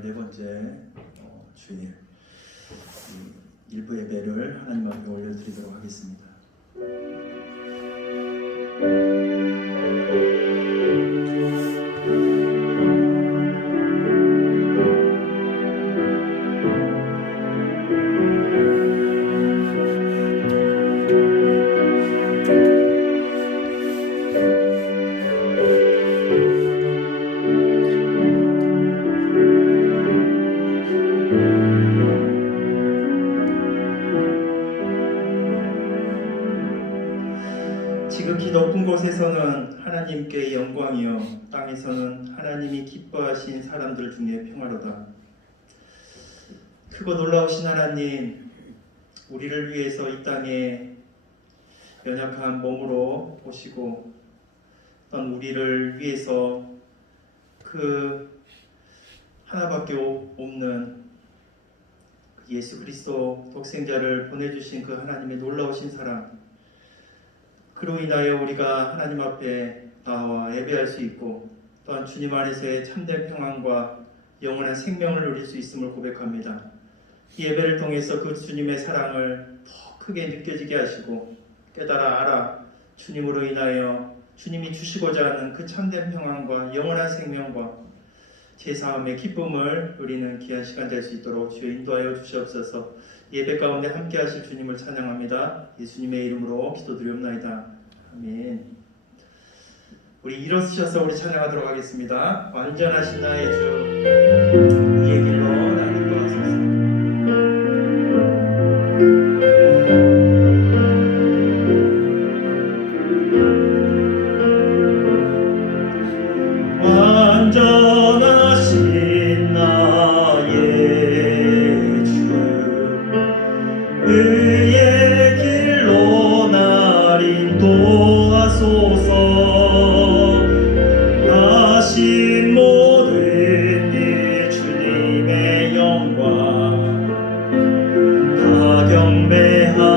네 번째 주일 일부 예배를 하나님 앞에 올려드리도록 하겠습니다. 지극히 높은 곳에서는 하나님께 영광이요 땅에서는 하나님이 기뻐하신 사람들 중에 평화로다. 크고 놀라우신 하나님, 우리를 위해서 이 땅에 연약한 몸으로 오시고 또 우리를 위해서 그 하나밖에 없는 예수 그리스도 독생자를 보내주신 그 하나님의 놀라우신 사랑, 그로 인하여 우리가 하나님 앞에 나와 예배할 수 있고 또한 주님 안에서의 참된 평안과 영원한 생명을 누릴 수 있음을 고백합니다. 이 예배를 통해서 그 주님의 사랑을 더 크게 느껴지게 하시고 깨달아 알아 주님으로 인하여 주님이 주시고자 하는 그 참된 평안과 영원한 생명과 제사함의 기쁨을 누리는 귀한 시간 될 수 있도록 주여 인도하여 주시옵소서. 예배 가운데 함께 하실 주님을 찬양합니다. 예수님의 이름으로 기도드리옵나이다. 아멘. 우리 일어서셔서 우리 찬양하도록 하겠습니다. 완전하신 나의 주, 이의 길로 나를 인도하소서. 완전하신 나의 주, 의의 길로 날 인도하소서. 하신 모든 일 주님의 영광 다 경배합니다.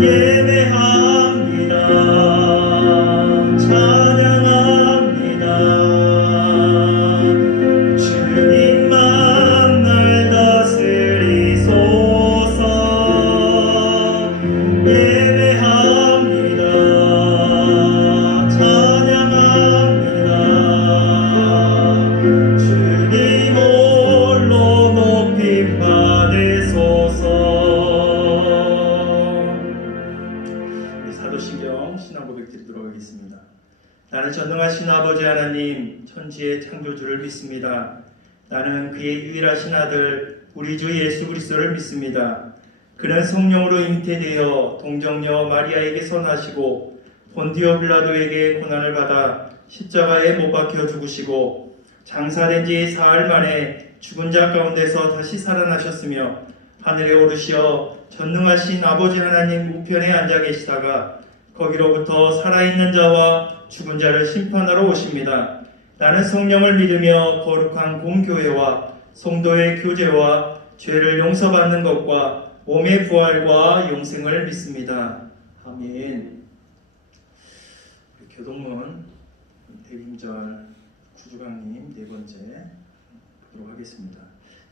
예배합니다. 찬양합니다. 주님만 날 다스리소서. 예배합니다. 찬양합니다. 주님 홀로 높임 받으소서. 우리 사도신경 신앙 고백 드리도록 하겠습니다. 나는 전능하신 아버지 하나님 천지의 창조주를 믿습니다. 나는 그의 유일하신 아들 우리 주 예수 그리스도를 믿습니다. 그는 성령으로 잉태되어 동정녀 마리아에게서 나시고 본디오 빌라도에게 고난을 받아 십자가에 못 박혀 죽으시고 장사된 지 사흘 만에 죽은 자 가운데서 다시 살아나셨으며 하늘에 오르시어 전능하신 아버지 하나님 우편에 앉아 계시다가 거기로부터 살아있는 자와 죽은 자를 심판하러 오십니다. 나는 성령을 믿으며 거룩한 공교회와 성도의 교제와 죄를 용서받는 것과 몸의 부활과 용생을 믿습니다. 아멘. 교동문 대림절 구주강님 네 번째 보도록 하겠습니다.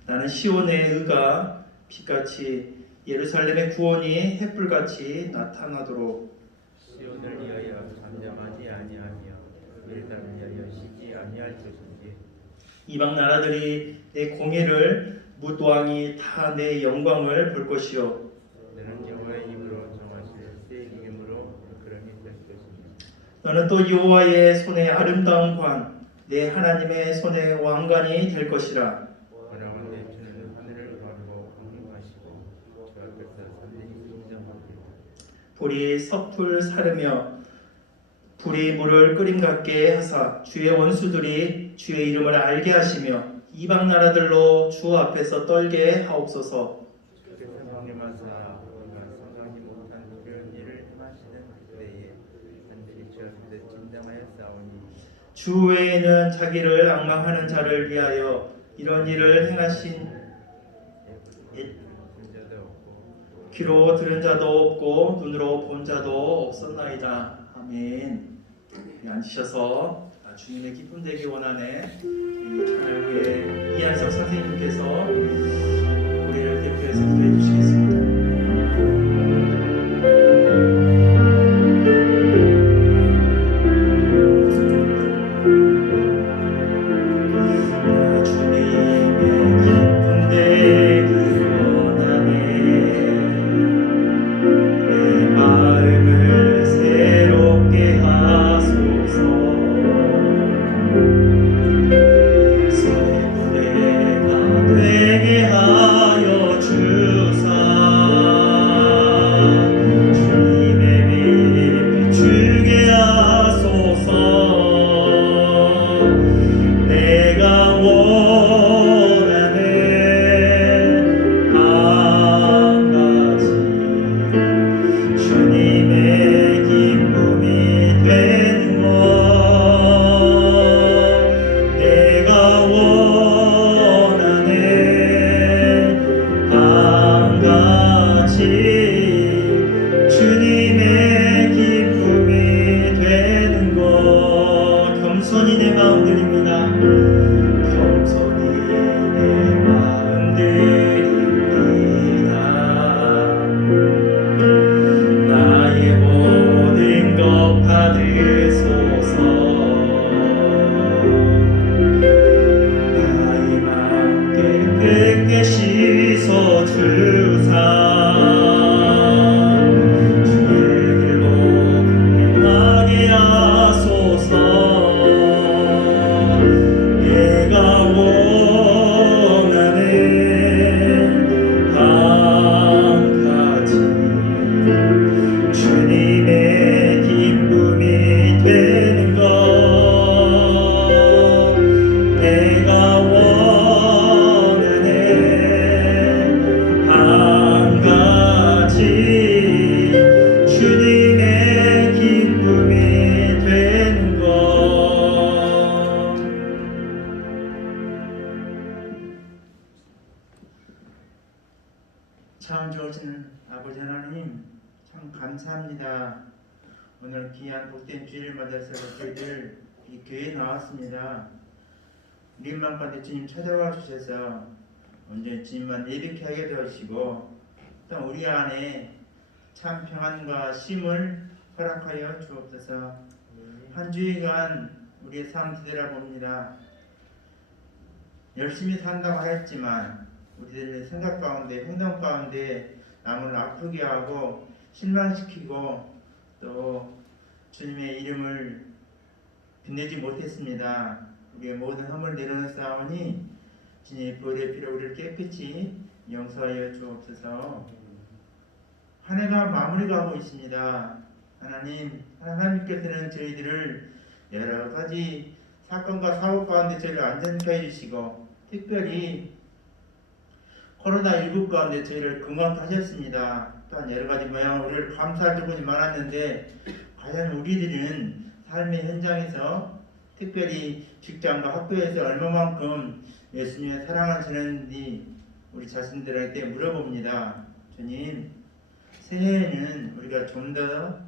나는 시온의 의가 빛같이 예루살렘의 구원이 햇불같이 나타나도록 시온을 위하여 잠잠하지 아니하며 멜단을 위하여 쉬지 아니할 것인지 이방 나라들이 내 공의를 뭇 왕이 다 내 영광을 볼 것이요 너는 여호와의 입으로 정하실 새 이름으로 그러니 될 것이니 너는 또 여호와의 손에 아름다운 관 내 하나님의 손에 왕관이 될 것이라. 원하건대 주는 하늘을 가르고 공중하시고 주 앞에서 산들이 승정하리라. 불이 섭풀 사르며 불이 물을 끓임 같게 하사 주의 원수들이 주의 이름을 알게 하시며 이방 나라들로 주 앞에서 떨게 하옵소서. 주께서 명령하사 우리가 상상하지 못한 그런 일을 행하시는 그때에 산들이 주 앞에서 진정하여 싸우니 주 외에는 자기를 앙망하는 자를 위하여 이런 일을 행하신 자도 없고 귀로 들은 자도 없고 눈으로 본 자도 없었나이다. 아멘. 앉으셔서 주님의 기쁨 되기 원하네. 이 찬양 후에 이한석 선생님께서 우리를 대표해서 기도해 주시겠습니다. 참 좋으신 아버지 하나님, 참 감사합니다. 오늘 귀한 복된 주일을 맞아서 저희들 이 교회에 나왔습니다. 우리만 가운데 주님 찾아와 주셔서 언제 주님만 예배케 하게 되시고 또 우리 안에 참 평안과 쉼을 허락하여 주옵소서. 한 주일간 우리의 삶 되돌아봅니다. 열심히 산다고 하였지만 우리들의 생각 가운데 행동 가운데 남을 아프게 하고 실망시키고 또 주님의 이름을 빛내지 못했습니다. 우리의 모든 허물 내려놓사오니 주님의 보혈의 피로 우리를 깨끗이 용서하여 주옵소서. 한 해가 마무리가 하고 있습니다. 하나님께서는 저희들을 여러 가지 사건과 사고 가운데 저희를 안전케 해주시고 특별히 코로나19 가운데 저희를 건강하셨습니다. 또한 여러 가지 모양 우리를 감사할 부분이 많았는데 과연 우리들은 삶의 현장에서 특별히 직장과 학교에서 얼마만큼 예수님의 사랑하시는지 우리 자신들에게 물어봅니다. 주님, 새해에는 우리가 좀 더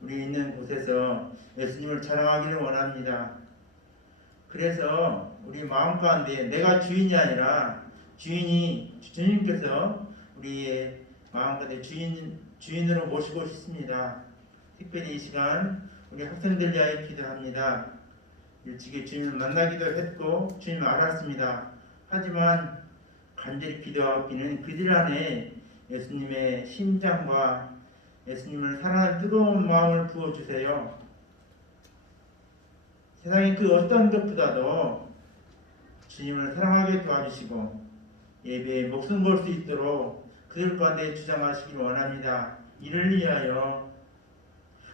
우리 있는 곳에서 예수님을 자랑하기를 원합니다. 그래서 우리 마음 가운데 내가 주인이 아니라 주님께서 우리의 마음 가운데 주인으로 모시고 싶습니다. 특별히 이 시간 우리 학생들 위하여 기도합니다. 일찍이 주님을 만나기도 했고 주님을 알았습니다. 하지만 간절히 기도하기는 그들 안에 예수님의 심장과 예수님을 사랑하는 뜨거운 마음을 부어주세요. 세상의 그 어떤 것보다도 주님을 사랑하게 도와주시고 예배에 목숨 걸 수 있도록 그들 가운데 주장하시길 원합니다. 이를 위하여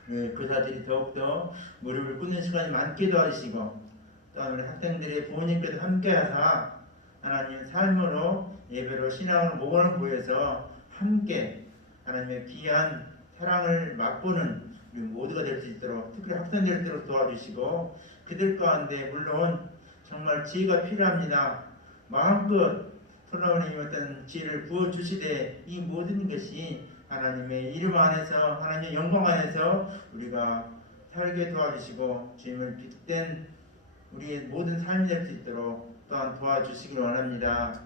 교사들이 더욱더 무릎을 꿇는 시간이 많게 도와주시고 또한 우리 학생들의 부모님께도 함께하사 하나님 삶으로 예배로 신앙으로 모범을 보여서 함께 하나님의 귀한 사랑을 맛보는 우리 모두가 될 수 있도록 특히 학생들도록 도와주시고 그들 가운데 물론 정말 지혜가 필요합니다. 마음껏 솔로몬이 어떤 지혜를 부어주시되 이 모든 것이 하나님의 이름 안에서 하나님의 영광 안에서 우리가 살게 도와주시고 주님을 기득된 우리의 모든 삶이 될 수 있도록 또한 도와주시길 원합니다.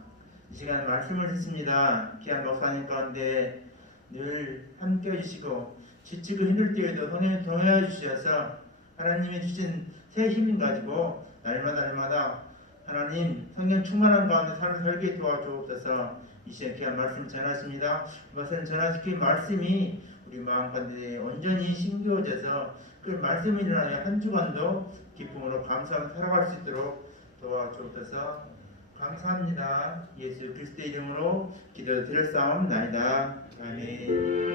이 시간 말씀을 듣습니다. 귀한 목사님 가운데 늘 함께 해주시고 지치고 힘들 때에도 동행해 주셔서 하나님이 주신 새 힘을 가지고 날마다 하나님 성령 충만한 가운데 삶을 살게 도와주옵소서. 이 시간 귀한 말씀 전하십니다. 말씀 전하시킨 말씀이 우리 마음 가운데 온전히 심겨져서 그 말씀이 일어나여 한 주간도 기쁨으로 감사하며 살아갈 수 있도록 도와주옵소서. 감사합니다. 예수 그리스도의 이름으로 기도드렸사옵나이다. 아멘.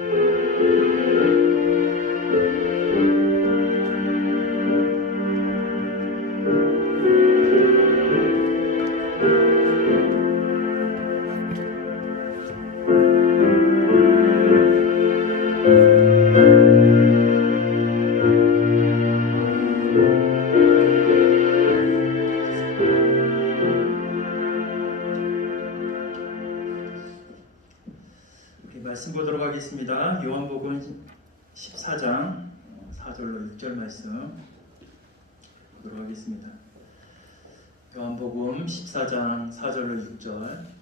말씀 보도록 하겠습니다. 요한복음 14장 4절로 6절 말씀 보도록 하겠습니다. 요한복음 14장 4절로 6절.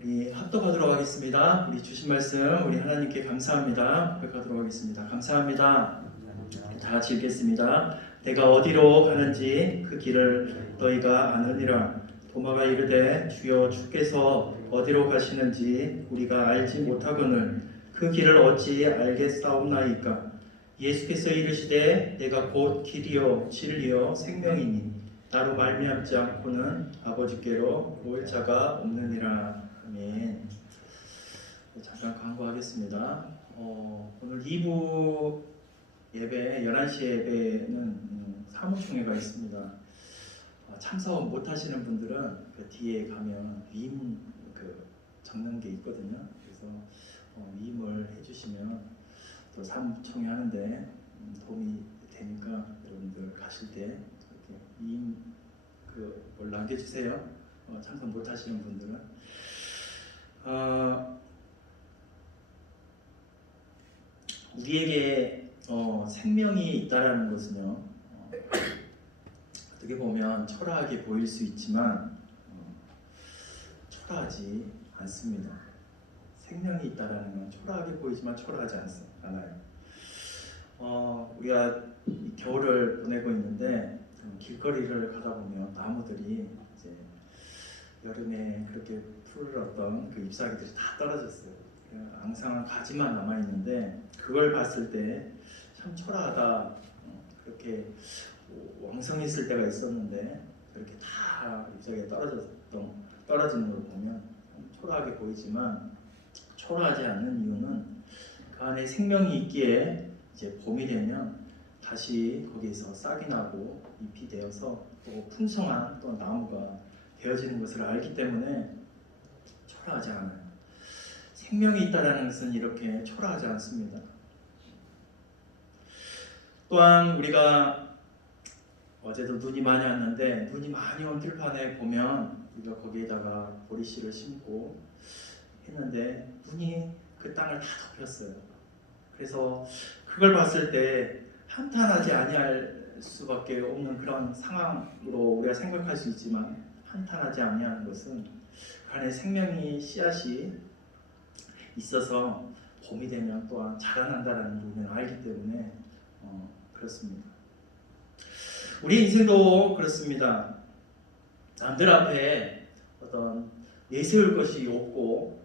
우리 합독하도록 하겠습니다. 우리 주신 말씀 우리 하나님께 감사합니다. 고백하도록 하겠습니다. 감사합니다. 다 같이 읽겠습니다. 내가 어디로 가는지 그 길을 너희가 아느니라. 도마가 이르되 주여 주께서 어디로 가시는지 우리가 알지 못하거늘 그 길을 어찌 알겠사옵나이까. 예수께서 이르시되 내가 곧 길이요 진리요 생명이니 나로 말미암지 않고는 아버지께로 올 자가 없느니라. 아멘. 잠깐 광고하겠습니다. 오늘 2부 예배 11시 예배는 사무총회가 있습니다. 참석 못하시는 분들은 그 뒤에 가면 위임 적는 게 있거든요. 그래서 위임을 해주시면 또 사무총회 하는데 도움이 되니까 여러분들 가실 때 이렇게 위임 뭘 남겨주세요. 참석 못하시는 분들은. 우리에게 생명이 있다라는 것은요, 어떻게 보면 초라하게 보일 수 있지만 초라하지 않습니다. 생명이 있다라는 건 초라하게 보이지만 초라하지 않아요. 우리가 겨울을 보내고 있는데 길거리를 가다 보면 나무들이 이제 여름에 그렇게 푸르렀던 그 잎사귀들이 다 떨어졌어요. 앙상한 가지만 남아 있는데 그걸 봤을 때 참 초라하다. 그렇게 왕성했을 때가 있었는데 그렇게 다 잎사귀가 떨어진 걸 보면 초라하게 보이지만 초라하지 않는 이유는 그 안에 생명이 있기에 이제 봄이 되면 다시 거기서 싹이 나고 잎이 되어서 또 풍성한 또 나무가 되어지는 것을 알기 때문에 초라하지 않아요. 생명이 있다는 것은 이렇게 초라하지 않습니다. 또한 우리가 어제도 눈이 많이 왔는데 눈이 많이 온 들판에 보면 우리가 거기에다가 보리씨를 심고 했는데 눈이 그 땅을 다 덮였어요. 그래서 그걸 봤을 때 한탄하지 아니할 수밖에 없는 그런 상황으로 우리가 생각할 수 있지만 한탄하지 아니하는 것은 그 안에 생명이 씨앗이 있어서 봄이 되면 또한 자라난다는 부분을 알기 때문에 그렇습니다. 우리 인생도 그렇습니다. 남들 앞에 어떤 내세울 것이 없고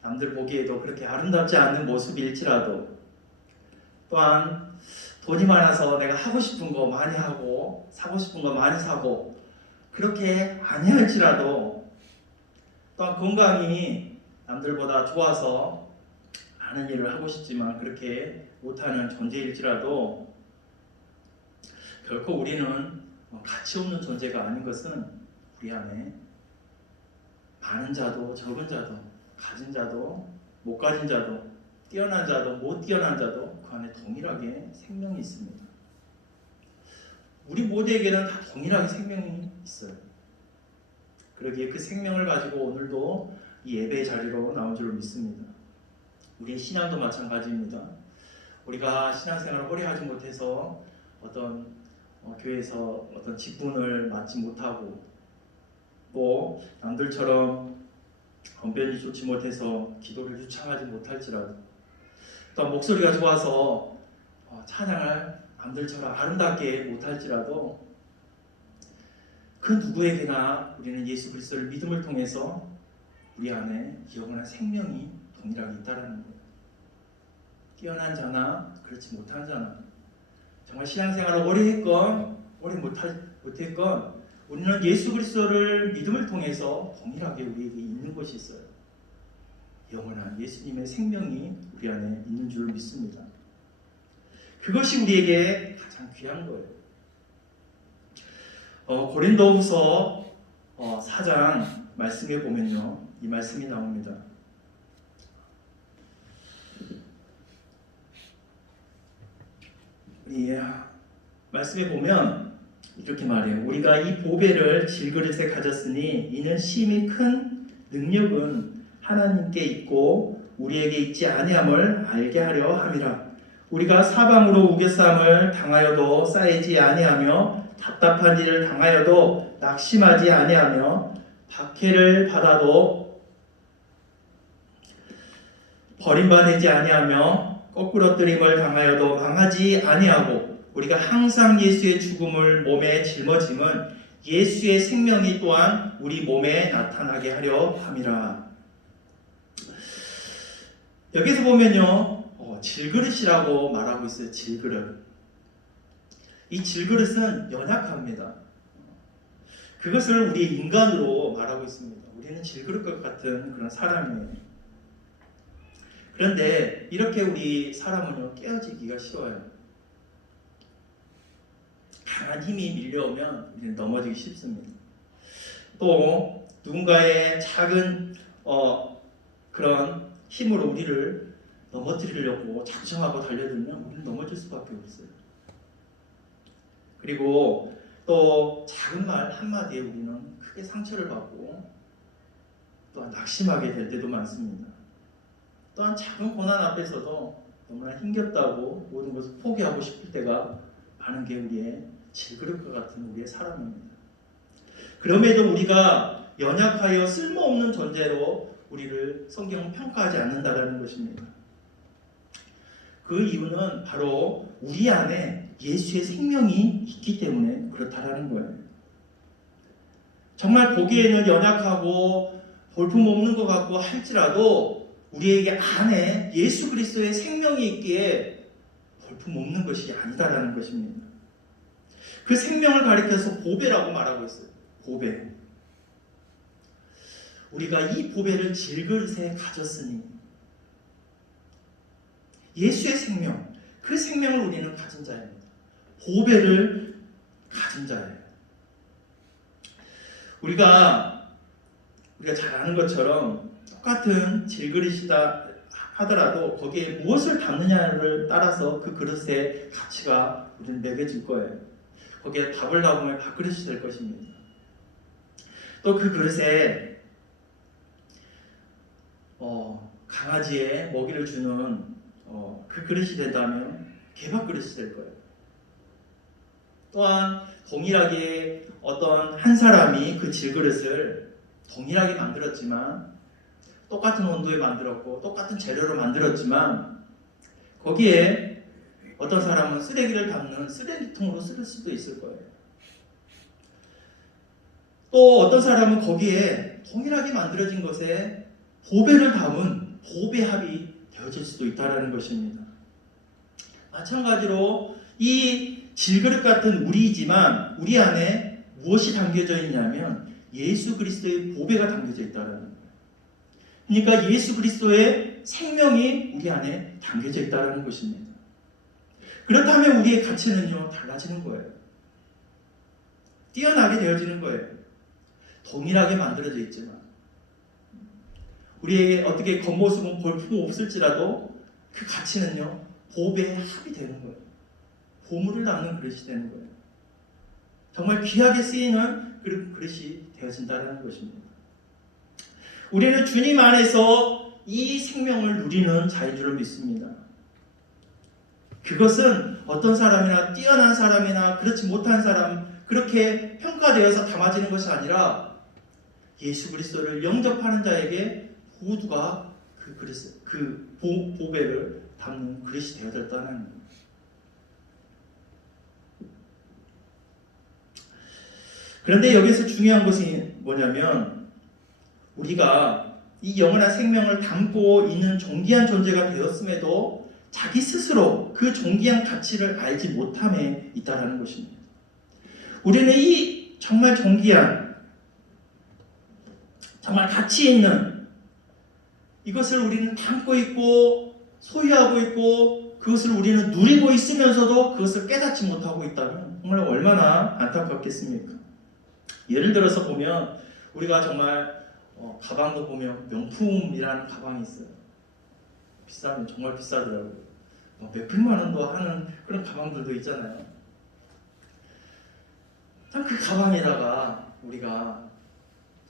남들 보기에도 그렇게 아름답지 않은 모습일지라도 또한 돈이 많아서 내가 하고 싶은 거 많이 하고 사고 싶은 거 많이 사고 그렇게 아니할지라도 또한 건강이 남들보다 좋아서 많은 일을 하고 싶지만 그렇게 못하는 존재일지라도 결코 우리는 가치 없는 존재가 아닌 것은 우리 안에 많은 자도 적은 자도 가진 자도 못 가진 자도 뛰어난 자도 못 뛰어난 자도 그 안에 동일하게 생명이 있습니다. 우리 모두에게는 다 동일하게 생명이 있어요. 그러기에 그 생명을 가지고 오늘도 이 예배의 자리로 나온 줄로 믿습니다. 우리의 신앙도 마찬가지입니다. 우리가 신앙생활을 오래 하지 못해서 어떤 교회에서 어떤 직분을 맡지 못하고 또 남들처럼 언변이 좋지 못해서 기도를 유창하지 못할지라도 또 목소리가 좋아서 찬양을 남들처럼 아름답게 못할지라도 그 누구에게나 우리는 예수 그리스도를 믿음을 통해서 우리 안에 영원한 생명이 동일하게 있다는 거예요. 뛰어난 자나 그렇지 못한 자나 정말 신앙생활을 오래 했건 오래 못했건 우리는 예수 그리스도를 믿음을 통해서 동일하게 우리에게 있는 것이 있어요. 영원한 예수님의 생명이 우리 안에 있는 줄 믿습니다. 그것이 우리에게 가장 귀한 거예요. 고린도후서 4장 말씀에 보면요, 이 말씀이 나옵니다. 말씀에 보면 이렇게 말해요. 우리가 이 보배를 질그릇에 가졌으니 이는 심히 큰 능력은 하나님께 있고 우리에게 있지 아니함을 알게 하려 함이라. 우리가 사방으로 우겨쌈을 당하여도 쌓이지 아니하며 답답한 일을 당하여도 낙심하지 아니하며 박해를 받아도 버림받지 아니하며 거꾸러뜨림을 당하여도 망하지 아니하고 우리가 항상 예수의 죽음을 몸에 짊어짐은 예수의 생명이 또한 우리 몸에 나타나게 하려 함이라. 여기서 보면요, 질그릇이라고 말하고 있어요. 질그릇. 이 질그릇은 연약합니다. 그것을 우리 인간으로 말하고 있습니다. 우리는 질그릇과 같은 그런 사람이에요. 그런데 이렇게 우리 사람은요, 깨어지기가 쉬워요. 강한 힘이 밀려오면 우리는 넘어지기 쉽습니다. 또 누군가의 작은 그런 힘으로 우리를 넘어뜨리려고 작정하고 달려들면 우리는 넘어질 수밖에 없어요. 그리고 또 작은 말 한마디에 우리는 크게 상처를 받고 또한 낙심하게 될 때도 많습니다. 또한 작은 고난 앞에서도 너무나 힘겹다고 모든 것을 포기하고 싶을 때가 많은 게 우리의 질그릇과 같은 우리의 사람입니다. 그럼에도 우리가 연약하여 쓸모없는 존재로 우리를 성경은 평가하지 않는다는 것입니다. 그 이유는 바로 우리 안에 예수의 생명이 있기 때문에 그렇다라는 거예요. 정말 보기에는 연약하고 볼품없는 것 같고 할지라도 우리에게 안에 예수 그리스도의 생명이 있기에 볼품없는 것이 아니다라는 것입니다. 그 생명을 가리켜서 보배라고 말하고 있어요. 보배. 우리가 이 보배를 질그릇에 가졌으니 예수의 생명, 그 생명을 우리는 가진 자입니다. 보배를 가진 자예요. 우리가 잘 아는 것처럼 똑같은 질그릇이다 하더라도 거기에 무엇을 담느냐를 따라서 그 그릇의 가치가 우리는 매겨질 거예요. 거기에 밥을 담으면 밥그릇이 될 것입니다. 또 그 그릇에 강아지에 먹이를 주는 그 그릇이 된다면 개밥 그릇이 될 거예요. 또한 동일하게 어떤 한 사람이 그 질그릇을 동일하게 만들었지만 똑같은 온도에 만들었고 똑같은 재료로 만들었지만 거기에 어떤 사람은 쓰레기를 담는 쓰레기통으로 쓸 수도 있을 거예요. 또 어떤 사람은 거기에 동일하게 만들어진 것에 보배를 담은 보배합이 되어질 수도 있다는 것입니다. 마찬가지로 이 질그릇 같은 우리이지만 우리 안에 무엇이 담겨져 있냐면 예수 그리스도의 보배가 담겨져 있다는 거예요. 그러니까 예수 그리스도의 생명이 우리 안에 담겨져 있다는 것입니다. 그렇다면 우리의 가치는요, 달라지는 거예요. 뛰어나게 되어지는 거예요. 동일하게 만들어져 있지만 우리에게 어떻게 겉모습은 볼품 없을지라도 그 가치는요, 보배의 합이 되는 거예요. 보물을 담는 그릇이 되는 거예요. 정말 귀하게 쓰이는 그릇이 되어진다는 것입니다. 우리는 주님 안에서 이 생명을 누리는 자인 줄 믿습니다. 그것은 어떤 사람이나 뛰어난 사람이나 그렇지 못한 사람 그렇게 평가되어서 담아지는 것이 아니라 예수 그리스도를 영접하는 자에게 모두가 그 보배를 담는 그릇이 되어졌다는 겁니다. 그런데 여기서 중요한 것이 뭐냐면 우리가 이 영원한 생명을 담고 있는 존귀한 존재가 되었음에도 자기 스스로 그 존귀한 가치를 알지 못함에 있다라는 것입니다. 우리는 이 정말 존귀한 정말 가치 있는 이것을 우리는 담고 있고 소유하고 있고 그것을 우리는 누리고 있으면서도 그것을 깨닫지 못하고 있다면 정말 얼마나 안타깝겠습니까? 예를 들어서 보면 우리가 정말 가방도 보면 명품이라는 가방이 있어요. 비싸면 정말 비싸더라고요. 몇백만 원도 하는 그런 가방들도 있잖아요. 참 그 가방에다가 우리가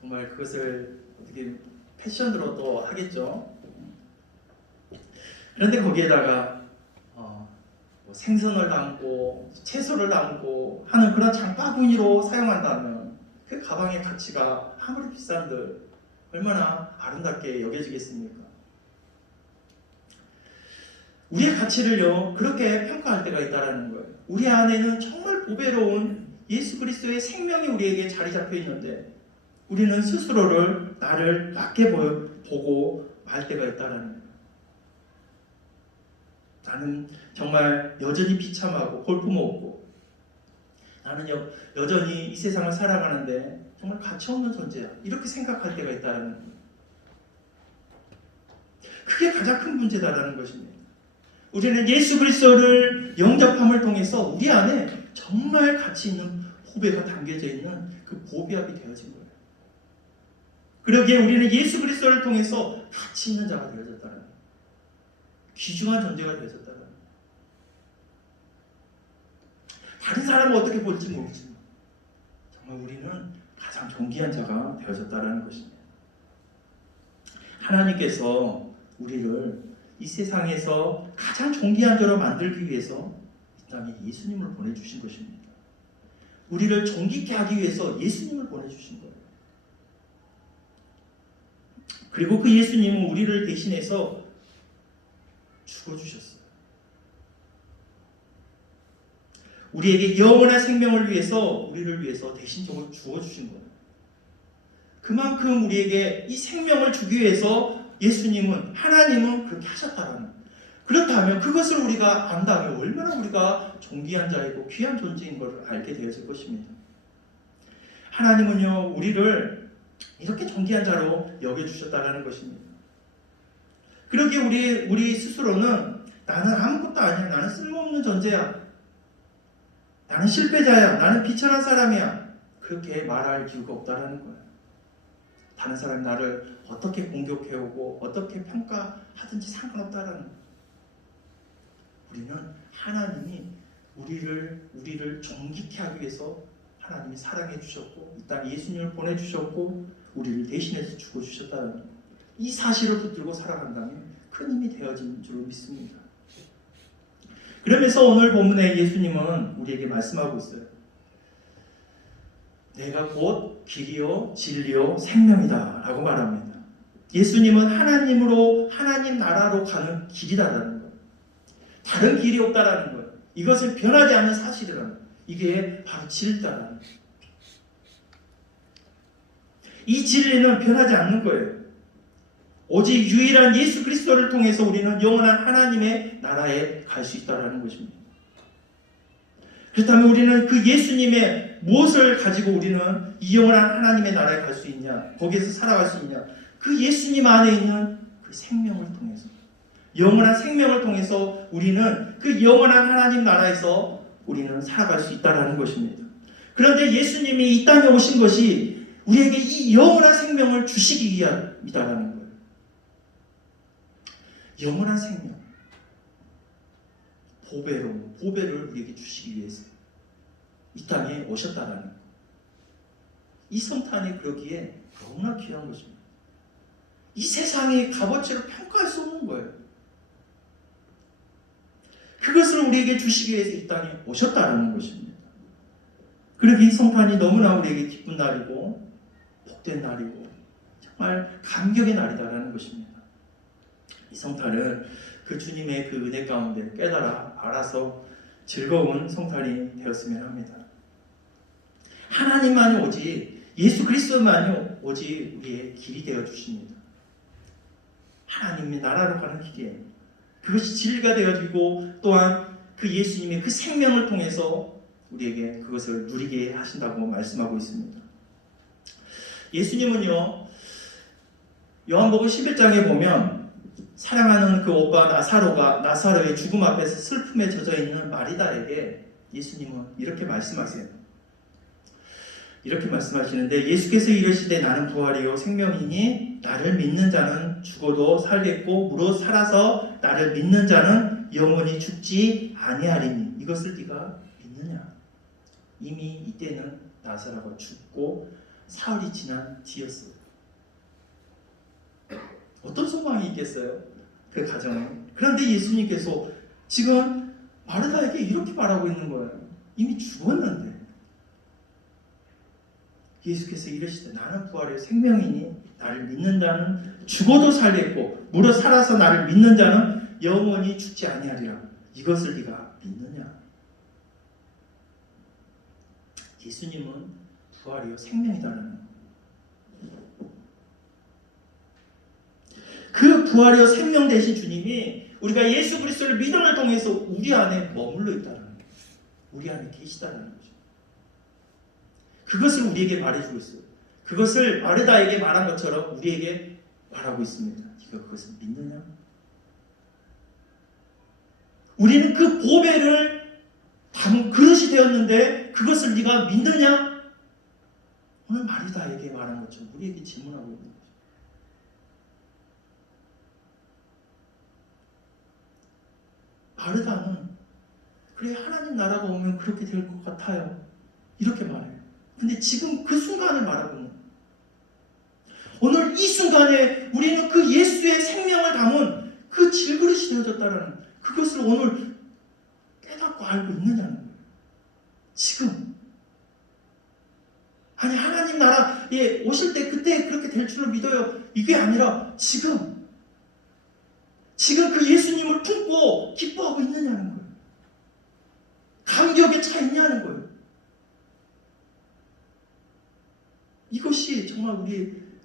정말 그것을 어떻게 패션으로 또 하겠죠. 그런데 거기에다가 생선을 담고 채소를 담고 하는 그런 장바구니로 사용한다면 그 가방의 가치가 아무리 비싼들 얼마나 아름답게 여겨지겠습니까? 우리의 가치를요 그렇게 평가할 때가 있다라는 거예요. 우리 안에는 정말 보배로운 예수 그리스도의 생명이 우리에게 자리 잡혀 있는데 우리는 스스로를 나를 낮게 보고 말 때가 있다라는 거예요. 나는 정말 여전히 비참하고 볼품없고 나는 여전히 이 세상을 살아가는데 정말 가치없는 존재야. 이렇게 생각할 때가 있다는 거예요. 그게 가장 큰 문제다라는 것입니다. 우리는 예수 그리스도를 영접함을 통해서 우리 안에 정말 가치 있는 보배가 담겨져 있는 그 보배합이 되어진 거예요. 그러기에 우리는 예수 그리스도를 통해서 가치 있는 자가 되어졌다는 거예요. 귀중한 존재가 되어졌다는 거예요. 다른 사람은 어떻게 볼지 모르지만 정말 우리는 가장 존귀한 자가 되어졌다는 것입니다. 하나님께서 우리를 이 세상에서 가장 존귀한 자로 만들기 위해서 이 땅에 예수님을 보내주신 것입니다. 우리를 존귀케 하기 위해서 예수님을 보내주신 거예요. 그리고 그 예수님은 우리를 대신해서 죽어주셨어요. 우리에게 영원한 생명을 위해서 우리를 위해서 대신적으로 죽어주신 거예요. 그만큼 우리에게 이 생명을 주기 위해서 예수님은 하나님은 그렇게 하셨다라는 거예요. 그렇다면 그것을 우리가 안다면 얼마나 우리가 존귀한 자이고 귀한 존재인 것을 알게 되어질 것입니다. 하나님은요 우리를 이렇게 존귀한 자로 여겨주셨다라는 것입니다. 그러기에 우리 스스로는 나는 아무것도 아니야. 나는 쓸모없는 존재야. 나는 실패자야. 나는 비천한 사람이야. 그렇게 말할 이유가 없다라는 거예요. 다른 사람이 나를 어떻게 공격해오고 어떻게 평가하든지 상관없다라는 거예요. 우리는 하나님이 우리를 존귀케 하기 위해서 하나님이 사랑해 주셨고 이 땅에 예수님을 보내주셨고 우리를 대신해서 죽어주셨다는 거예요. 이 사실을 붙들고 살아간다면 큰 힘이 되어진 줄 믿습니다. 그러면서 오늘 본문에 예수님은 우리에게 말씀하고 있어요. 내가 곧 길이요 진리요 생명이다 라고 말합니다. 예수님은 하나님으로 하나님 나라로 가는 길이다라는 거예요. 다른 길이 없다라는 거예요. 이것을 변하지 않는 사실이라는 거예요. 이게 바로 진리다라는 거예요. 이 진리는 변하지 않는 거예요. 오직 유일한 예수 그리스도를 통해서 우리는 영원한 하나님의 나라에 갈 수 있다는 것입니다. 그렇다면 우리는 그 예수님의 무엇을 가지고 우리는 이 영원한 하나님의 나라에 갈 수 있냐? 거기에서 살아갈 수 있냐? 그 예수님 안에 있는 그 생명을 통해서 영원한 생명을 통해서 우리는 그 영원한 하나님 나라에서 우리는 살아갈 수 있다는 것입니다. 그런데 예수님이 이 땅에 오신 것이 우리에게 이 영원한 생명을 주시기 위함이다라는 거예요. 영원한 생명. 보배를 우리에게 주시기 위해서 이 땅에 오셨다라는 것. 이 성탄이 그러기에 너무나 귀한 것입니다. 이 세상의 값어치를 평가할 수 없는 거예요. 그것을 우리에게 주시기 위해서 이 땅에 오셨다라는 것입니다. 그러기 이 성탄이 너무나 우리에게 기쁜 날이고 복된 날이고 정말 감격의 날이다라는 것입니다. 이 성탄을 그 주님의 그 은혜 가운데 깨달아 알아서 즐거운 성탄이 되었으면 합니다. 하나님만이 오직 예수 그리스도만이 오직 우리의 길이 되어 주십니다. 하나님의 나라로 가는 길이에요. 그것이 진리가 되어지고 또한 그 예수님의 그 생명을 통해서 우리에게 그것을 누리게 하신다고 말씀하고 있습니다. 예수님은요, 요한복음 11장에 보면 사랑하는 그 오빠 나사로의 죽음 앞에서 슬픔에 젖어 있는 마리다에게 예수님은 이렇게 말씀하세요. 이렇게 말씀하시는데 예수께서 이르시되 나는 부활이요 생명이니 나를 믿는 자는 죽어도 살겠고 무릇 살아서 나를 믿는 자는 영원히 죽지 아니하리니 이것을 네가 믿느냐? 이미 이때는 나사로가 죽고 사흘이 지난 뒤였어요. 어떤 소망이 있겠어요? 그 가정에. 그런데 예수님께서 지금 마르다에게 이렇게 말하고 있는 거예요. 이미 죽었는데 예수께서 이르시되 나는 부활의 생명이니 나를 믿는 자는 죽어도 살겠고 무릇 살아서 나를 믿는 자는 영원히 죽지 아니하리라. 이것을 네가 믿느냐? 예수님은 부활이요 생명이다라는 것. 그 부활이요 생명 되신 주님이 우리가 예수 그리스도를 믿음을 통해서 우리 안에 머물러 있다는 거예요. 우리 안에 계시다는 거죠. 그것을 우리에게 말해주고 있어요. 그것을 마르다에게 말한 것처럼 우리에게 말하고 있습니다. 네가 그것을 믿느냐? 우리는 그 보배를 담은 그릇이 되었는데 그것을 네가 믿느냐? 오늘 마르다에게 말한 것처럼 우리에게 질문하고 있는 거죠. 마르다는 그래 하나님 나라가 오면 그렇게 될 것 같아요. 이렇게 말해요. 근데 지금 그 순간을 말하고 있는 거예요. 오늘 이 순간에 우리는 그 예수의 생명을 담은 그 질그릇이 되어졌다는 그것을 오늘 깨닫고 알고 있느냐는 거예요. 지금. 아니 하나님 나라에 오실 때 그때 그렇게 될 줄로 믿어요. 이게 아니라 지금 그 예수님을 품고 기뻐하고 있느냐는 거예요. 감격에 차 있냐는 거예요. 이것이 정말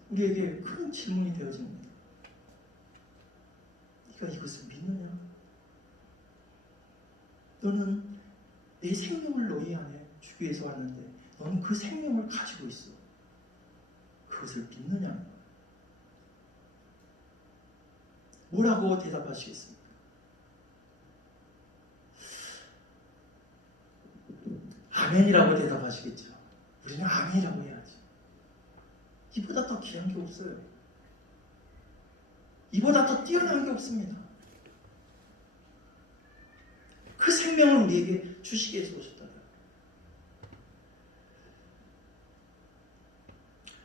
우리에게 큰 질문이 되어집니다. 네가 이것을 믿느냐? 너는 내 생명을 너희 안에 주기 위해서 왔는데 너는 그 생명을 가지고 있어. 그것을 믿느냐? 뭐라고 대답하시겠습니까? 아멘이라고 대답하시겠죠. 우리는 아멘이라고 해야지. 이보다 더 귀한 게 없어요. 이보다 더 뛰어난 게 없습니다. 그 생명을 우리에게 주시기 위해서 오셨다.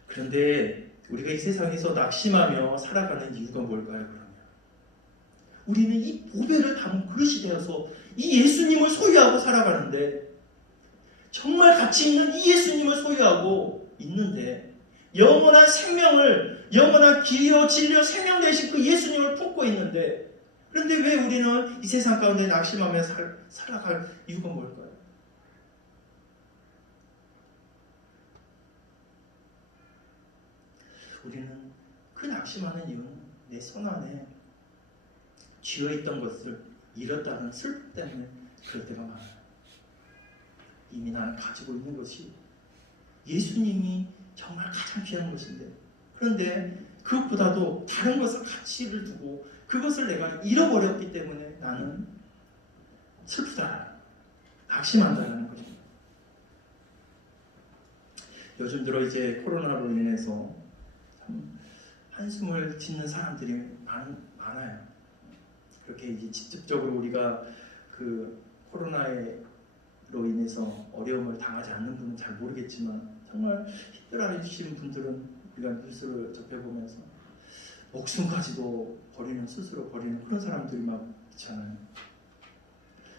그런데 우리가 이 세상에서 낙심하며 살아가는 이유가 뭘까요? 그러면 우리는 이 보배를 담은 그릇이 되어서 이 예수님을 소유하고 살아가는데 정말 가치 있는 이 예수님을 소유하고 있는데 영원한 생명을 영원한 길이요 진리요 생명 되신 그 예수님을 품고 있는데 그런데 왜 우리는 이 세상 가운데 낙심하며 살아갈 이유가 뭘까요? 우리는 그 낙심하는 이유는 내 손 안에 쥐어있던 것을 잃었다는 슬픔 때문에 그럴 때가 많아요. 이미 나는 가지고 있는 것이 예수님이 정말 가장 귀한 것인데 그런데 그것보다도 다른 것을 가치를 두고 그것을 내가 잃어버렸기 때문에 나는 슬프다, 낙심한다는 것입니다. 요즘 들어 이제 코로나로 인해서 참 한숨을 짓는 사람들이 많아요. 그렇게 이제 직접적으로 우리가 그 코로나로 인해서 어려움을 당하지 않는 분은 잘 모르겠지만 정말 힘들어하시는 분들은 우리가 뉴스를 접해보면서 목숨까지도 버리는, 스스로 버리는 그런 사람들이 막 있잖아요.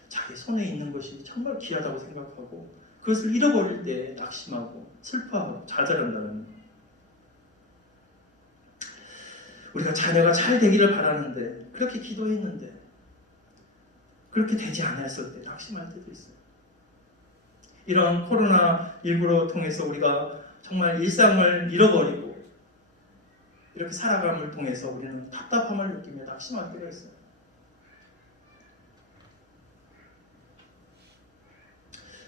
자기 손에 있는 것이 정말 귀하다고 생각하고 그것을 잃어버릴 때 낙심하고 슬퍼하고 좌절한다는 거예요. 우리가 자녀가 잘 되기를 바라는데 그렇게 기도했는데 그렇게 되지 않았을 때 낙심할 때도 있어요. 이런 코로나19로 통해서 우리가 정말 일상을 잃어버리고 이렇게 살아감을 통해서 우리는 답답함을 느끼며 낙심할 때가 있어요.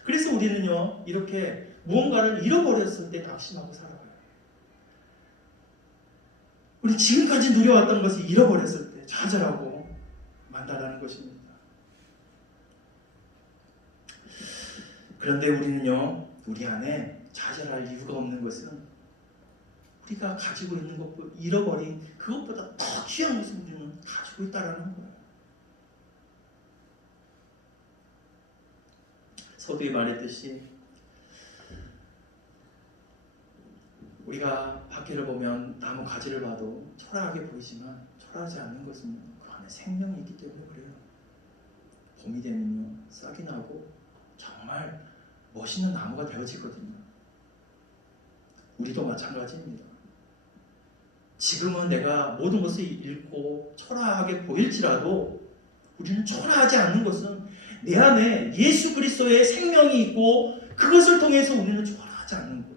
그래서 우리는요, 이렇게 무언가를 잃어버렸을 때 낙심하고 살아가요. 우리 지금까지 누려왔던 것을 잃어버렸을 때 좌절하고 만다라는 것입니다. 그런데 우리는요, 우리 안에 좌절할 이유가 없는 것은 우리가 가지고 있는 것보다 잃어버린 그것보다 더 귀한 것을 우리는 가지고 있다라는 거예요. 서두에 말했듯이 우리가 밖에를 보면 나무 가지를 봐도 초라하게 보이지만 초라하지 않는 것은 그 안에 생명이 있기 때문에 그래요. 봄이 되면요, 싹이 나고 정말 멋있는 나무가 되어지거든요. 우리도 마찬가지입니다. 지금은 내가 모든 것을 잃고 초라하게 보일지라도 우리는 초라하지 않는 것은 내 안에 예수 그리스도의 생명이 있고 그것을 통해서 우리는 초라하지 않는 거예요.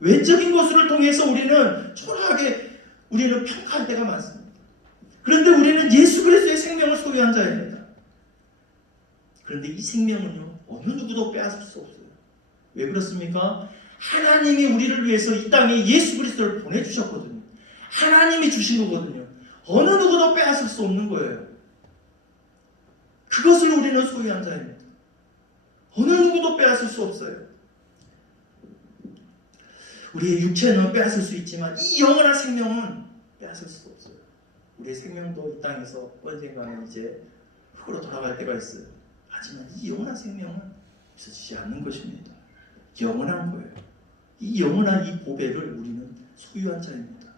외적인 것을 통해서 우리는 초라하게 우리는 평가할 때가 많습니다. 그런데 우리는 예수 그리스도의 생명을 소유한 자입니다. 그런데 이 생명은요, 어느 누구도 빼앗을 수 없어요. 왜 그렇습니까? 하나님이 우리를 위해서 이 땅에 예수 그리스도를 보내주셨거든요. 하나님이 주신 거거든요. 어느 누구도 빼앗을 수 없는 거예요. 그것을 우리는 소유한 자입니다. 어느 누구도 빼앗을 수 없어요. 우리의 육체는 빼앗을 수 있지만 이 영원한 생명은 빼앗을 수 없어요. 우리의 생명도 이 땅에서 언젠가는 이제 흙으로 돌아갈 때가 있어요. 하지만 이 영원한 생명은 없어지지 않는 것입니다. 영원한 거예요. 이 영원한 이 보배를 우리는 소유한 자입니다.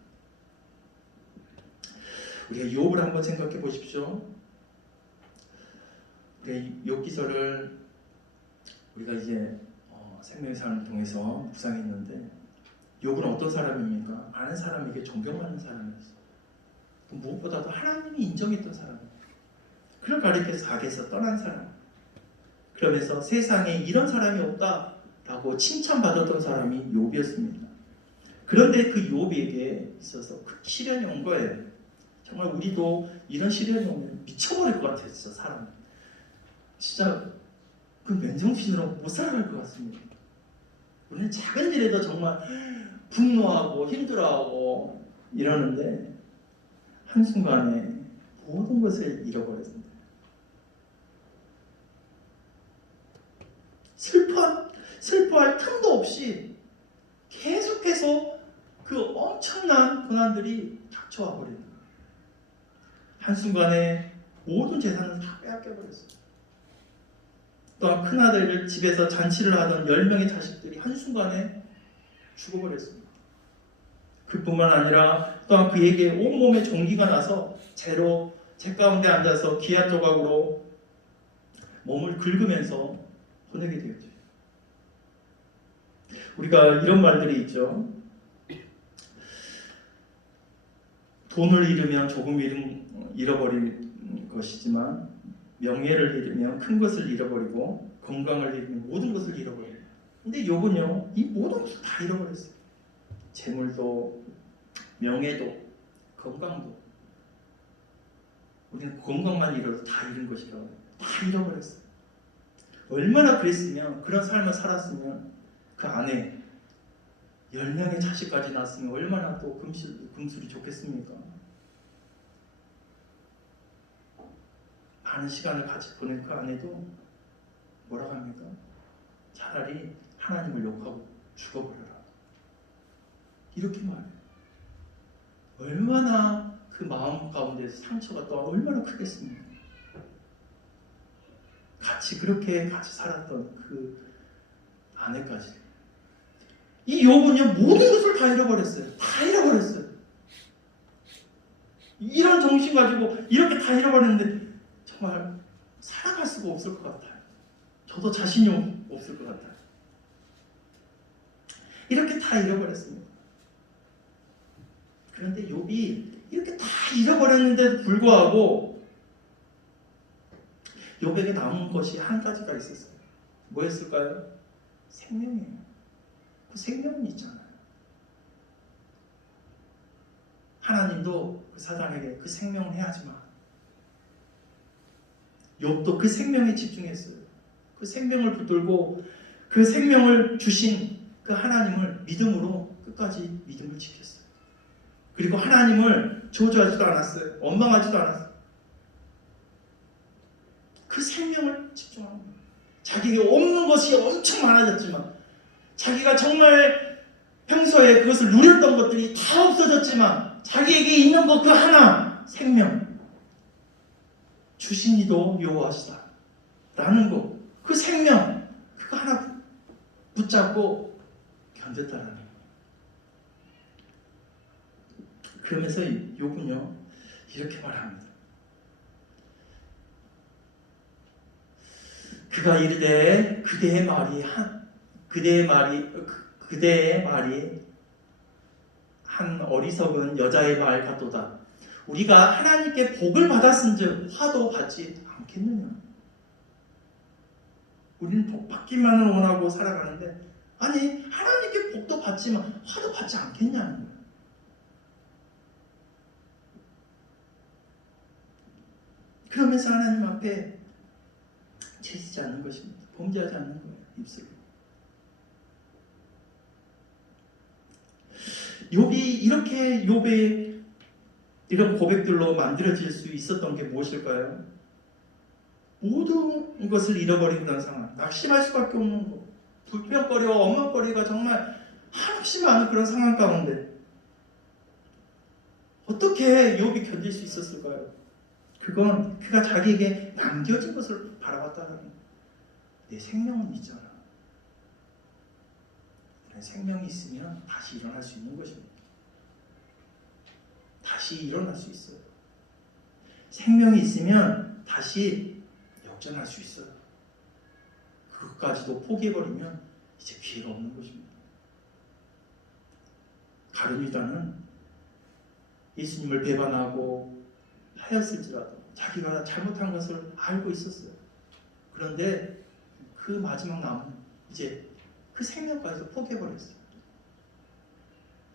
우리가 욥을 한번 생각해 보십시오. 욥 기서를 우리가 이제 생명의 삶을 통해서 묵상했는데 욥은 어떤 사람입니까? 많은 사람에게 존경받는 사람이었어요. 무엇보다도 하나님이 인정했던 사람이에요. 그를 가리켜서 악에서 떠난 사람. 그러면서 세상에 이런 사람이 없다라고 칭찬받았던 사람이 욥이었습니다. 그런데 그 욥에게 있어서 그 시련이 온 거예요. 정말 우리도 이런 시련이 오면 미쳐버릴 것 같아요. 진짜 사람. 진짜 그 맨정신으로 못 살아갈 것 같습니다. 우리는 작은 일에도 정말 분노하고 힘들어하고 이러는데 한순간에 모든 것을 잃어버렸습니다. 슬퍼할 틈도 없이 계속해서 그 엄청난 고난들이 닥쳐와 버립니다. 한순간에 모든 재산을 다 빼앗겨버렸어요. 또한 큰아들을 집에서 잔치를 하던 10명의 자식들이 한순간에 죽어버렸습니다. 그뿐만 아니라 또한 그에게 온몸에 종기가 나서 제 가운데 앉아서 기아 조각으로 몸을 긁으면서 보내게 되었죠. 우리가 이런 말들이 있죠. 돈을 잃으면 조금 잃어버릴 것이지만 명예를 잃으면 큰 것을 잃어버리고 건강을 잃으면 모든 것을 잃어버려요. 근데 욥은요, 이 모든 것을 다 잃어버렸어요. 재물도, 명예도, 건강도. 우리는 건강만 잃어도 다 잃은 것이라고 해요. 다 잃어버렸어요. 얼마나 그랬으면, 그런 삶을 살았으면 그 안에 10명의 자식까지 낳았으면 얼마나 또 금술이 좋겠습니까? 많은 시간을 같이 보낸 그 안에도 뭐라고 합니까? 차라리 하나님을 욕하고 죽어버려라. 이렇게 말해요. 얼마나 그 마음 가운데서 상처가 또 얼마나 크겠습니까? 그렇게 같이 살았던 그 아내까지. 이 욥은요 모든 것을 다 잃어버렸어요. 다 잃어버렸어요. 이런 정신 가지고 이렇게 다 잃어버렸는데 정말 살아갈 수가 없을 것 같아요. 저도 자신이 없을 것 같아요. 이렇게 다 잃어버렸습니다. 그런데 욥이 이렇게 다 잃어버렸는데도 불구하고 욥에게 남은 것이 한 가지가 있었어요. 뭐였을까요? 생명이에요. 그 생명은 있잖아요. 하나님도 그 사단에게 그 생명을 해야지 마. 욥도 그 생명에 집중했어요. 그 생명을 붙들고 그 생명을 주신 그 하나님을 믿음으로 끝까지 믿음을 지켰어요. 그리고 하나님을 저주하지도 않았어요. 원망하지도 않았어요. 그 생명을 집중하는 거예요. 자기에게 없는 것이 엄청 많아졌지만, 자기가 정말 평소에 그것을 누렸던 것들이 다 없어졌지만, 자기에게 있는 것 그 하나, 생명. 주신 이도 여호와시다 라는 것, 그 생명, 그거 하나 붙잡고 견뎠다는 거예요. 그러면서 욥은요 이렇게 말합니다. 그가 이르되 그대의 말이 한 어리석은 여자의 말 같도다. 우리가 하나님께 복을 받았은즉 화도 받지 않겠느냐. 우리는 복 받기만을 원하고 살아가는데 아니 하나님께 복도 받지만 화도 받지 않겠냐는 거예요. 그러면서 하나님 앞에 죄지지 않는 것입니다. 범죄하지 않는 거예요. 입술로. 욥이 이렇게 욥의 이런 고백들로 만들어질 수 있었던 게 무엇일까요? 모든 것을 잃어버리고 난 상황, 낙심할 수밖에 없는 것, 불평거리와 원망거리가 정말 한없이 많은 그런 상황 가운데 어떻게 욥이 견딜 수 있었을까요? 그건 그가 자기에게 남겨진 것을 바라봤다는 거예요. 내 생명은 있잖아. 내 생명이 있으면 다시 일어날 수 있는 것입니다. 다시 일어날 수 있어요. 생명이 있으면 다시 역전할 수 있어요. 그것까지도 포기해버리면 이제 기회가 없는 것입니다. 가룟 유다는 예수님을 배반하고 하였을지라도 자기가 잘못한 것을 알고 있었어요. 그런데 그 마지막 남은 이제 그 생명까지도 포기해버렸어요.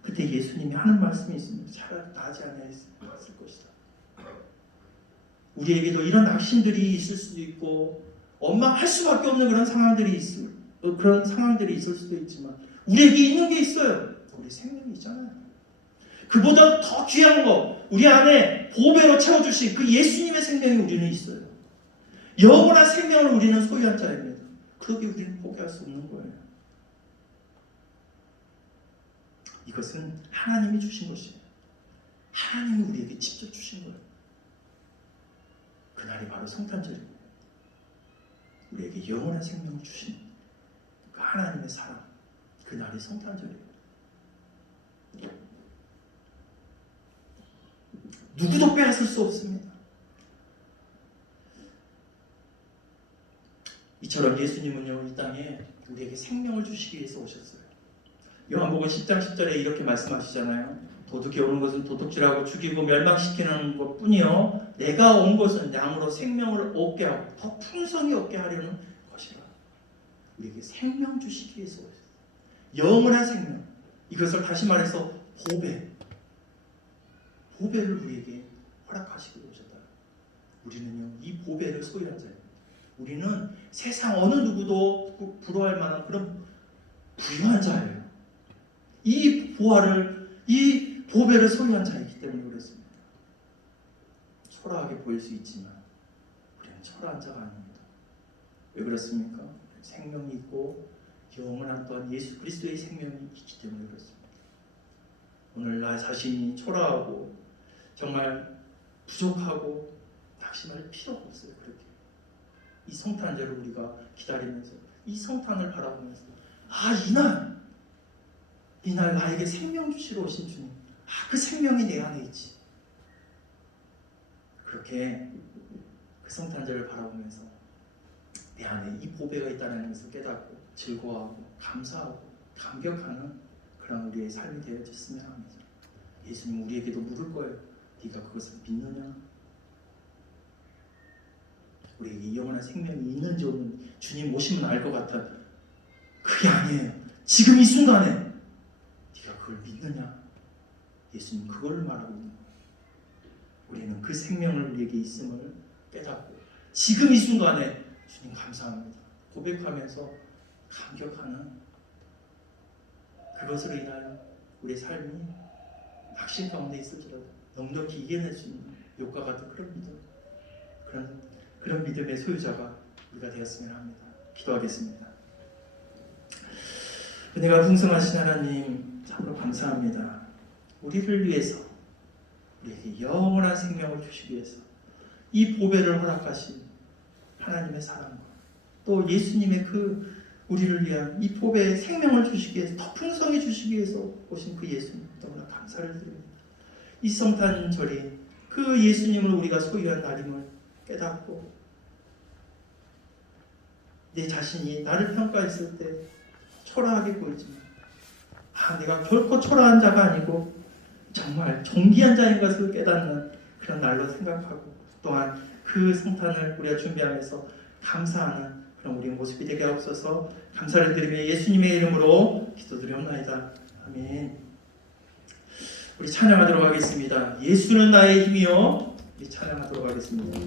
그때 예수님이 하는 말씀이 있습니다. 차라리 나지 않았을 것이다. 우리에게도 이런 낙심들이 있을 수도 있고 원망할 수밖에 없는 그런 상황들이 있을 수도 있지만 우리에게 있는 게 있어요. 우리 생명이 있잖아요. 그보다 더 귀한 거 우리 안에 보배로 채워주신 그 예수님의 생명이 우리는 있어요. 영원한 생명을 우리는 소유한 자입니다. 그렇게 우리는 포기할 수 없는 거예요. 이것은 하나님이 주신 것이에요. 하나님이 우리에게 직접 주신 거예요. 그날이 바로 성탄절입니다. 우리에게 영원한 생명을 주신 그 하나님의 사랑, 그날이 성탄절입니다. 누구도 빼앗을 수 없습니다. 이처럼 예수님은요 이 땅에 우리에게 생명을 주시기 위해서 오셨어요. 요한복음 10장 10절에 이렇게 말씀하시잖아요. 도둑이 오는 것은 도둑질하고 죽이고 멸망시키는 것뿐이요 내가 온 것은 양으로 생명을 얻게 하고 더 풍성히 얻게 하려는 것이라. 우리에게 생명 주시기 위해서 오셨어요. 영원한 생명. 이것을 다시 말해서 보배를 우리에게 허락하시고 오셨다. 우리는요 이 보배를 소유한 자입니다. 우리는 세상 어느 누구도 부러워할 만한 그런 부유한 자예요. 이 보배를 소유한 자이기 때문에 그렇습니다. 초라하게 보일 수 있지만 우리는 초라한 자가 아닙니다. 왜 그렇습니까? 생명이 있고 영원한 또한 예수 그리스도의 생명이 있기 때문에 그렇습니다. 오늘 나 자신이 초라하고 정말 부족하고 낙심할 필요가 없어요. 그렇게 이 성탄절을 우리가 기다리면서 이 성탄을 바라보면서 이날 나에게 생명 주시러 오신 주님, 그 생명이 내 안에 있지. 그렇게 그 성탄절을 바라보면서 내 안에 이 보배가 있다는 것을 깨닫고 즐거워하고 감사하고 감격하는 그런 우리의 삶이 되어졌으면 합니다. 예수님 우리에게도 물을 거예요. 네가 그것을 믿느냐? 우리에게 영원한 생명이 있는지 없는지 주님 오시면 알 것 같아. 그게 아니에요. 지금 이 순간에 네가 그걸 믿느냐? 예수님 그걸 말하고 있는 거예요. 우리는 그 생명을 우리에게 있음을 깨닫고 지금 이 순간에 주님 감사합니다 고백하면서 감격하는 그것으로 인하여 우리의 삶이 낙심 가운데 있을지라도 넉넉히 이겨낼 수 있는 욕과 같은 그런 믿음, 그런 믿음의 소유자가 우리가 되었으면 합니다. 기도하겠습니다. 은혜가 풍성하신 하나님 참으로 감사합니다. 우리를 위해서 우리에게 영원한 생명을 주시기 위해서 이 보배를 허락하신 하나님의 사랑과 또 예수님의 그 우리를 위한 이 보배의 생명을 주시기 위해서 더 풍성히 주시기 위해서 오신 그 예수님 너무나 감사를 드립니다. 이 성탄절이 그 예수님을 우리가 소유한 날임을 깨닫고 내 자신이 나를 평가했을 때 초라하게 보이지만 내가 결코 초라한 자가 아니고 정말 존귀한 자인 것을 깨닫는 그런 날로 생각하고 또한 그 성탄을 우리가 준비하면서 감사하는 그런 우리의 모습이 되게 하옵소서. 감사를 드리며 예수님의 이름으로 기도드리옵나이다. 아멘. 우리 찬양하도록 하겠습니다. 예수는 나의 힘이요. 우리 찬양하도록 하겠습니다.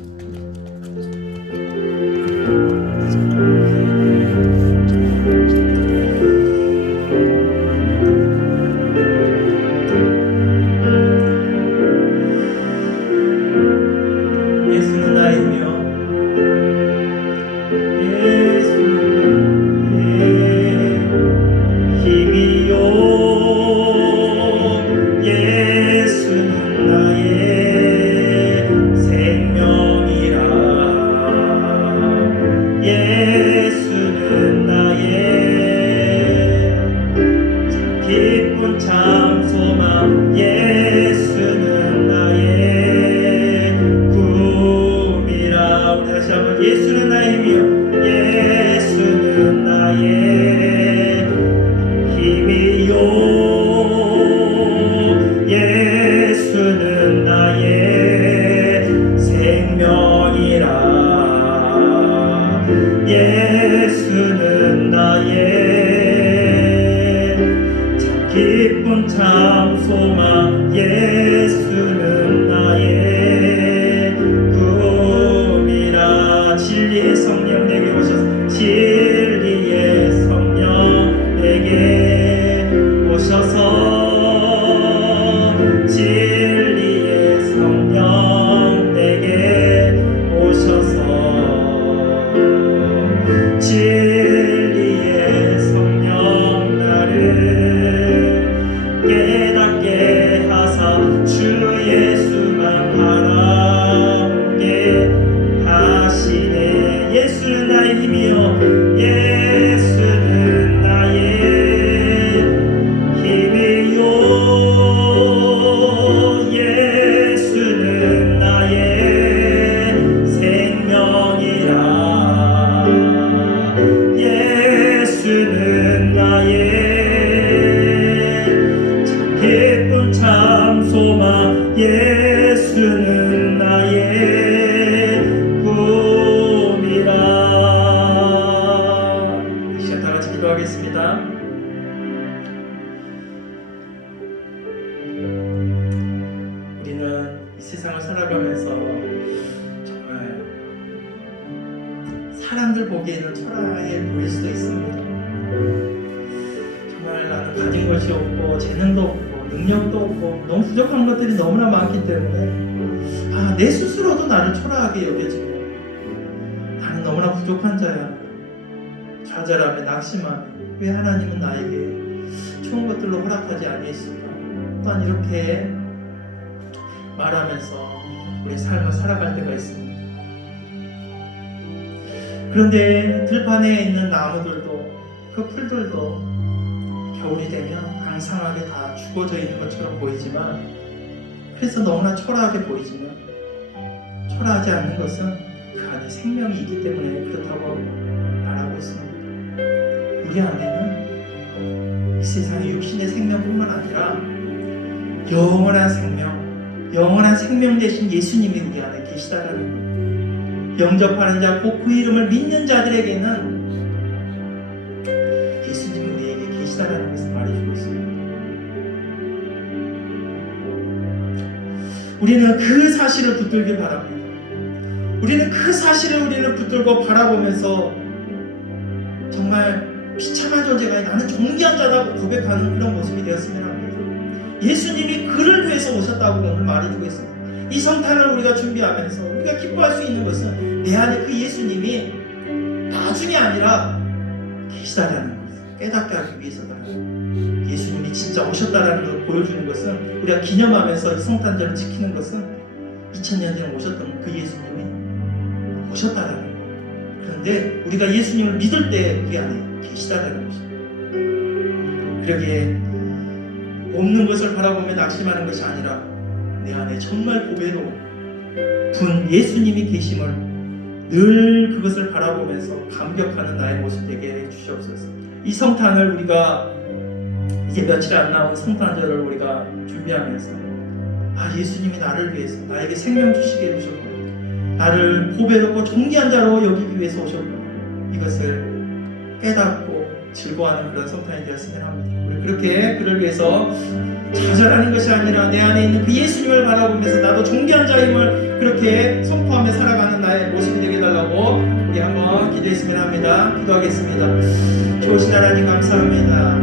예수는 나의 참 기쁨 참 소망 예수는 나의 꿈이라 진리의 성령 내게 오셔서 진리의 성령 내게 오셔서 진리의 성령 내게 오셔서 진리의 성령 나를 깨닫게 하사 주 예수만 바라보게 하시네. 예수는 나의 힘이요 예수는 나의 힘이요 예수는 나의 생명이라 예수는 나의 참 기쁨 참 소망 예수는 나의 꿈이라. 이 시간 다 같이 기도하겠습니다. 우리는 이 세상을 살아가면서 정말 사람들 보기에는 초라해 보일 수도 있습니다. 정말 나는 가진 것이 없고 재능도 없고 능력도 없고 너무 부족한 것들이 너무나 많기 때문에 내 스스로도 나를 초라하게 여겨지고 나는 너무나 부족한 자야 좌절하며 낙심하며 왜 하나님은 나에게 좋은 것들로 허락하지 아니했을까. 또한 이렇게 말하면서 우리 삶을 살아갈 때가 있습니다. 그런데 들판에 있는 나무들도 그 풀들도 겨울이 되면 앙상하게 다 죽어져 있는 것처럼 보이지만, 그래서 너무나 초라하게 보이지만, 초라하지 않는 것은 그 안에 생명이 있기 때문에 그렇다고 말하고 있습니다. 우리 안에는 이 세상의 육신의 생명뿐만 아니라 영원한 생명 되신 예수님이 우리 안에 계시다라는 것. 영접하는 자, 곧 그 이름을 믿는 자들에게는 예수님이 우리에게 계시다라는 것을 말해주고 있습니다. 우리는 그 사실을 붙들길 바랍니다. 우리는 그 사실을 붙들고 바라보면서 정말 비참한 존재가 아니라 나는 존귀한 자라고 고백하는 그런 모습이 되었으면 합니다. 예수님이 그를 위해서 오셨다고 오늘 말해주고 있습니다. 이 성탄을 우리가 준비하면서 우리가 기뻐할 수 있는 것은 내 안에 그 예수님이 나중이 아니라 계시다라는 것을 깨닫게 하기 위해서다. 예수님이 진짜 오셨다라는 걸 보여주는 것은, 우리가 기념하면서 이 성탄절을 지키는 것은 2000년 전에 오셨던 그 예수님이 오셨다라는 거예요. 그런데 우리가 예수님을 믿을 때 우리 안에 계시다라는 것입니다. 그러기에 없는 것을 바라보며 낙심하는 것이 아니라 내 안에 정말 고배로 분 예수님이 계심을 늘 그것을 바라보면서 감격하는 나의 모습 되게 해 주시옵소서. 이 성탄을 우리가 이제 며칠 안 남은 성탄절을 우리가 준비하면서 예수님이 나를 위해서 나에게 생명 주시게 해주셨고 나를 보배롭고 존귀한 자로 여기기 위해서 오셨고, 이것을 깨닫고 즐거워하는 그런 성탄이 되었으면 합니다. 우리 그렇게 그를 위해서 좌절하는 것이 아니라 내 안에 있는 그 예수님을 바라보면서 나도 존귀한 자임을 그렇게 선포하며 살아가는 나의 모습이 되게 해달라고 우리 한번 기도했으면 합니다. 기도하겠습니다. 좋으신 하나님 감사합니다.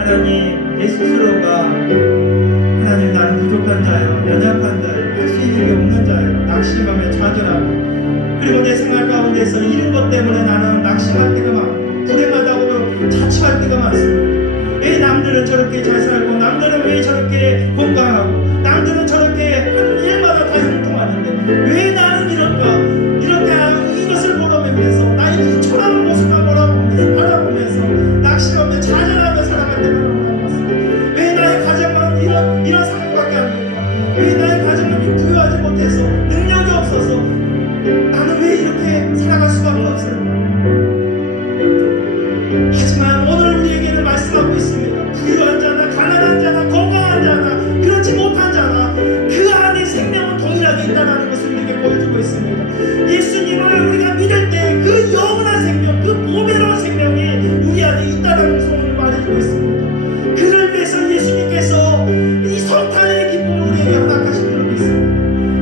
하나님, 내 스스로가 하나님 나는 부족한 자요, 연약한 자요, 할 수 있는 게 없는 자요, 낙심하며 좌절하고, 그리고 내 생활 가운데서 이런 것 때문에 나는 낙심할 때가 많고 불행하다고 자책할 때가 많습니다. 왜 남들은 저렇게 잘 살고, 남들은 왜 저렇게 건강하고, 남들은 저렇게 하는 일마다 다 형통하는데 왜 나는 이럴까? 이렇게 이것을 보러보면서 나의 이 초라한 모습만 바라보면서 낙심하며 좌절하며 살아갈 때가 너무 많습니다. 왜 나의 가정은 이런 상황밖에 안 될까? 왜 나의 가정은 부유하지 못해서 능력이 없어서 나는 왜 이렇게 살아갈 수밖에 없을까? 하지만 오늘 우리에게는 말씀하고 있습니다. 부유한 자나 가난한 자나 건강한 자나 그렇지 못한 자나 그 안에 생명은 동일하게 있다는 것을 우리에게 보여주고 있습니다. 예수님을 우리가 믿을 때 그 영원한 생명, 그 보배로운 생명이 우리 안에 있다는 것을 오늘 말해주고 있습니다. 그를 위해서 예수님께서 이 성탄의 기쁨을 우리에게 허락하신 줄로 믿습니다.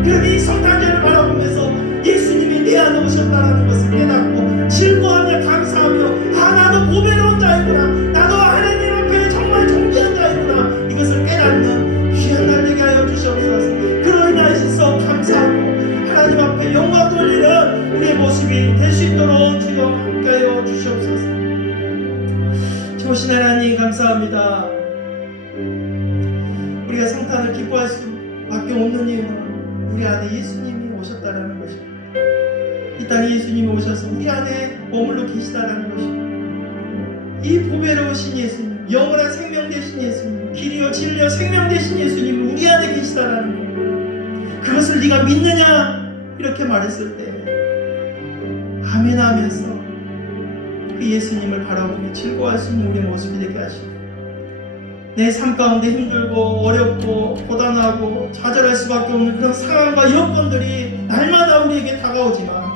그런데 이 성탄절을 바라보면서 예수님이 내 안에 오셨다는 것을 깨닫고 즐거워하며 감사하며 나도 보배로운 자이구나, 나도 하나님 앞에 정말 존귀한 자이구나, 이것을 깨닫는 귀한 날 되게 하여 주시옵소서. 그로 인하여서 감사하고 하나님 앞에 영광 돌리는 우리의 모습이 될 수 있도록 주여 함께하여 주시옵소서. 좋으신 하나님 감사합니다. 우리가 성탄을 기뻐할 수밖에 없는 이유는 우리 안에 예수님이 오셨다라는 것입니다. 이 땅에 예수님이 오셔서 우리 안에 머물러 계시다라는 것입니다. 이 보배로우신 예수님, 영원한 생명 되신 예수님, 길이요 진리요 생명 되신 예수님 우리 안에 계시다라는 것, 그것을 네가 믿느냐? 이렇게 말했을 때 아멘 하면서 그 예수님을 바라보며 즐거워할 수 있는 우리의 모습이 되게 하시고, 내 삶 가운데 힘들고 어렵고 고단하고 좌절할 수밖에 없는 그런 상황과 여건들이 날마다 우리에게 다가오지만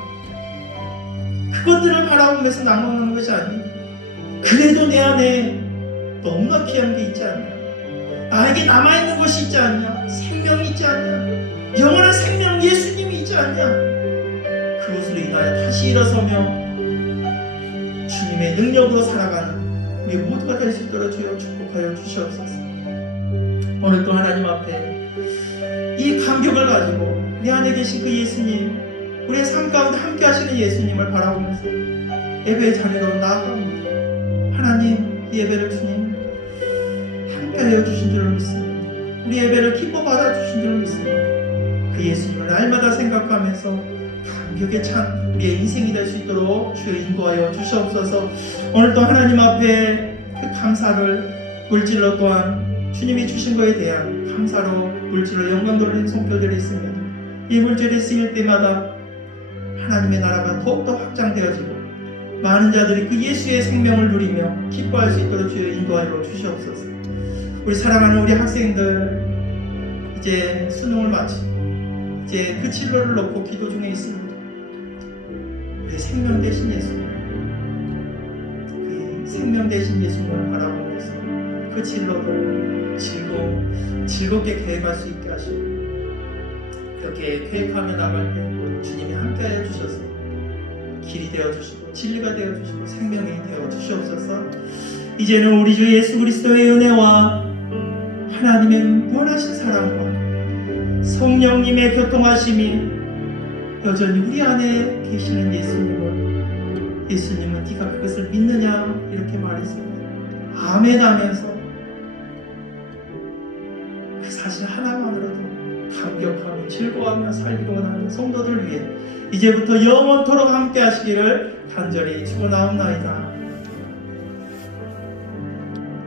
그것들을 바라보면서 낭만하는 것이 아니에요. 그래도 내 안에 너무나 귀한 게 있지 않냐, 나에게 남아있는 것이 있지 않냐, 생명이 있지 않냐, 영원한 생명 예수님이 있지 않냐, 그것으로 인하여 다시 일어서며 주님의 능력으로 살아가는 우리 모두가 될 수 있도록 주여 축복하여 주시옵소서. 오늘 또 하나님 앞에 이 감격을 가지고 내 안에 계신 그 예수님, 우리의 삶 가운데 함께 하시는 예수님을 바라보면서 예배의 자리로 나아갑니다. 하나님, 이 예배를 주님 함께하여 주신 줄을 믿습니다. 우리 예배를 기뻐 받아주신 줄을 믿습니다. 그 예수님을 날마다 생각하면서 감격에 찬 우리의 인생이 될 수 있도록 주여 인도하여 주시옵소서. 오늘도 하나님 앞에 그 감사를 물질로 또한 주님이 주신 것에 대한 감사로 물질로 영광 돌리는 손길들이 있으면 이 물질이 쓰일 때마다 하나님의 나라가 더욱더 확장되어지고 많은 자들이 그 예수의 생명을 누리며 기뻐할 수 있도록 주여 인도하여 주시옵소서. 우리 사랑하는 우리 학생들 이제 수능을 마치고 이제 그 진로를 놓고 기도 중에 있습니다. 우리 생명 되신 예수님, 그 생명 되신 예수님을 바라보면서 그 진로를 즐겁게 계획할 수 있게 하시고 그렇게 계획하며 나갈 때 주님이 함께하여 주셔서 길이 되어주시고 진리가 되어주시고 생명이 되어주시옵소서. 이제는 우리 주 예수 그리스도의 은혜와 하나님의 무한하신 사랑과 성령님의 교통하심이 여전히 우리 안에 계시는 예수님은 네가 그것을 믿느냐 이렇게 말했습니다. 아멘 하면서 그 사실 하나만으로도 감격하며 즐거워하며 살기로 원하는 성도들 위해 이제부터 영원토록 함께 하시기를 간절히 축원하옵나이다.